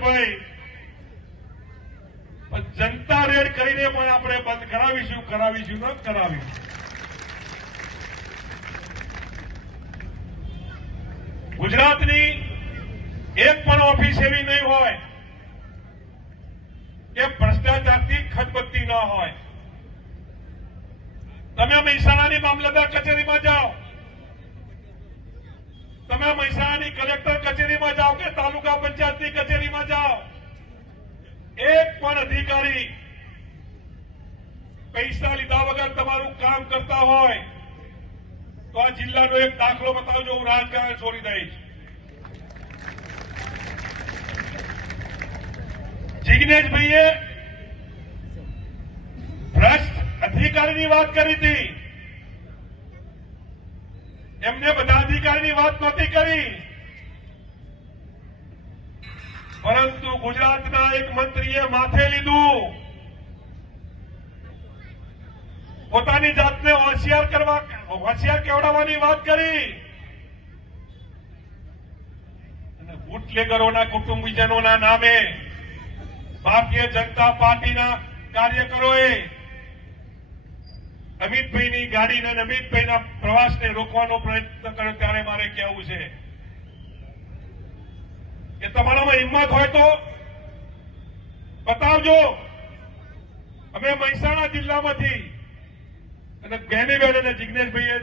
મનોજભાઈ, જનતા red કરીને પણ આપણે બંધ કરાવીશું ન કરાવીશું. ગુજરાતની એક પણ ઓફિસ એવી નહીં હોય કે ભ્રષ્ટાચારથી ખતબત્તી ન હોય. તમે મહેસાણાની મામલતદાર કચેરીમાં જાઓ, તમે મહેસાણાની કલેક્ટર કચેરીમાં જાઓ કે તાલુકા પંચાયતની કચેરીમાં જાઓ, એક પણ અધિકારી પૈસા લીધા વગર તમારું કામ કરતા હોય તો આ જિલ્લાનો એક દાખલો બતાવજો, હું રાજકારણ છોડી દઈશ. જિગ્નેશભાઈએ ભ્રષ્ટ અધિકારીની વાત કરી હતી, એમને બધા અધિકારીની વાત નહોતી કરી, પરંતુ ગુજરાતના એક મંત્રીએ માથે લીધું, પોતાની જાતને હોશિયાર કેવડાવવાની વાત કરી અને બુટલેગરોના કુટુંબીજનોના નામે ભારતીય જનતા પાર્ટીના કાર્યકરોએ અમિતભાઈની ગાડીને અને અમિતભાઈના પ્રવાસને રોકવાનો પ્રયત્ન કર્યો. ત્યારે મારે કહેવું છે કે તમારામાં હિંમત હોય તો બતાવજો. અમે મહેસાણા જિલ્લામાંથી અને બેનીબેન અને જિગ્નેશભાઈએ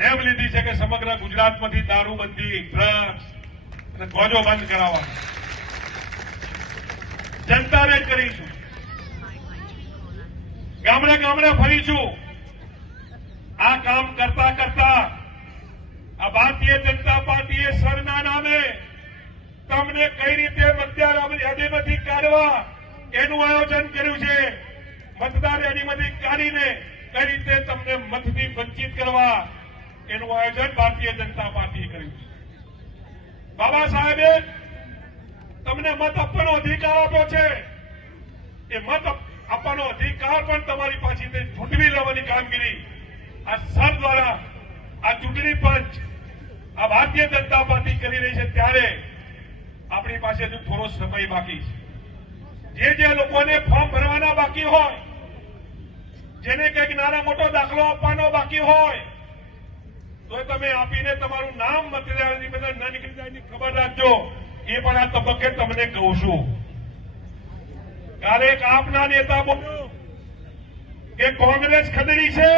નેમ લીધી છે કે સમગ્ર ગુજરાતમાંથી દારૂબંધી, ડ્રગ્સ અને ગોજો બંધ કરાવવા જનતા રેડ કરીશું. ગામડે ગામડે ફરીશું. આ કામ કરતા કરતા આ ભારતીય જનતા પાર્ટીએ સરના નામે તમને કઈ રીતે મતદાર યાદીમાંથી કાઢવા એનું આયોજન કર્યું છે. મતદાર યાદીમાંથી કાઢીને કઈ રીતે તમને મતથી વંચિત કરવા એનું આયોજન ભારતીય જનતા પાર્ટીએ કર્યું છે. બાબા સાહેબે તમને મત આપવાનો અધિકાર આપ્યો છે. એ મત આપવાનો અધિકાર પણ તમારી પાસેથી ઝૂંટવી લેવાની કામગીરી આ સર દ્વારા આ ચૂંટણી પંચ આ ભારતીય જનતા પાર્ટી કરી રહી છે. ત્યારે આપણી પાસે હજુ થોડો સમય બાકી છે. જે લોકોને ફોર્મ ભરવાના બાકી હોય, જેને કંઈક નાનો મોટો દાખલો આપવાનો બાકી હોય તો તમે આપીને તમારું નામ મતદારની અંદર ન નીકળી જાય એની ખબર રાખજો. એ પણ આ તબક્કે તમને કહું છું. કાલે એક આપના નેતા બોલ્યો કે કોંગ્રેસ ખદડી છે,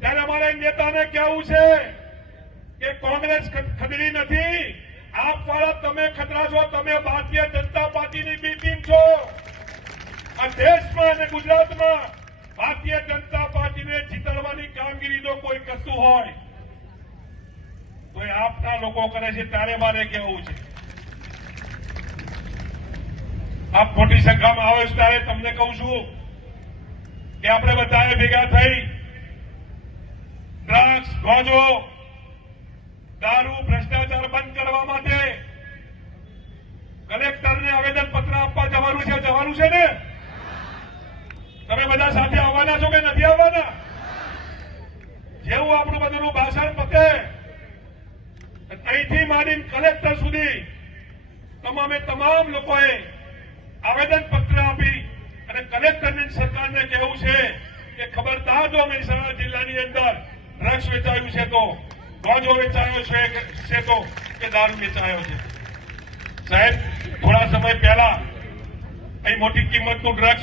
ત્યારે અમારે નેતાને કહેવું છે કે કોંગ્રેસ ખદડી નથી. આપ વાળા તમે ખતરા છો. તમે ભારતીય જનતા પાર્ટીની બી ટીમ છો. આ દેશમાં અને ગુજરાતમાં ભારતીય જનતા પાર્ટીને જીતાડવાની કામગીરી જો કોઈ કરતું હોય તો એ આપના લોકો કરે છે. ત્યારે મારે કહેવું છે, આપ મોટી સંખ્યામાં આવો ત્યારે તમને કહું છું કે આપણે બધાએ ભેગા થઈ ડ્રગ્સ, ગોજો, દારૂ, ભ્રષ્ટાચાર બંધ કરવા માટે કલેક્ટરને આવેદનપત્ર આપવા જવાનું છે ને? તમે બધા સાથે આવવાના છો કે નથી આવવાના? જેવું આપણું બધું ભાષણ પતે અહીંથી માંડીને કલેક્ટર સુધી તમામ લોકોએ આવેદનપત્ર આપી અને કલેક્ટરની સરકારને કહેવું છે કે ખબરદાર જો મહેસાણા જિલ્લાની અંદર ડ્રગ્સ વેચાયું છે તો, ગોજો વેચાયો છે તો કે દારૂ વેચાયો છે. સાહેબ, થોડા સમય પહેલા અહીં મોટી કિંમતનું ડ્રગ્સ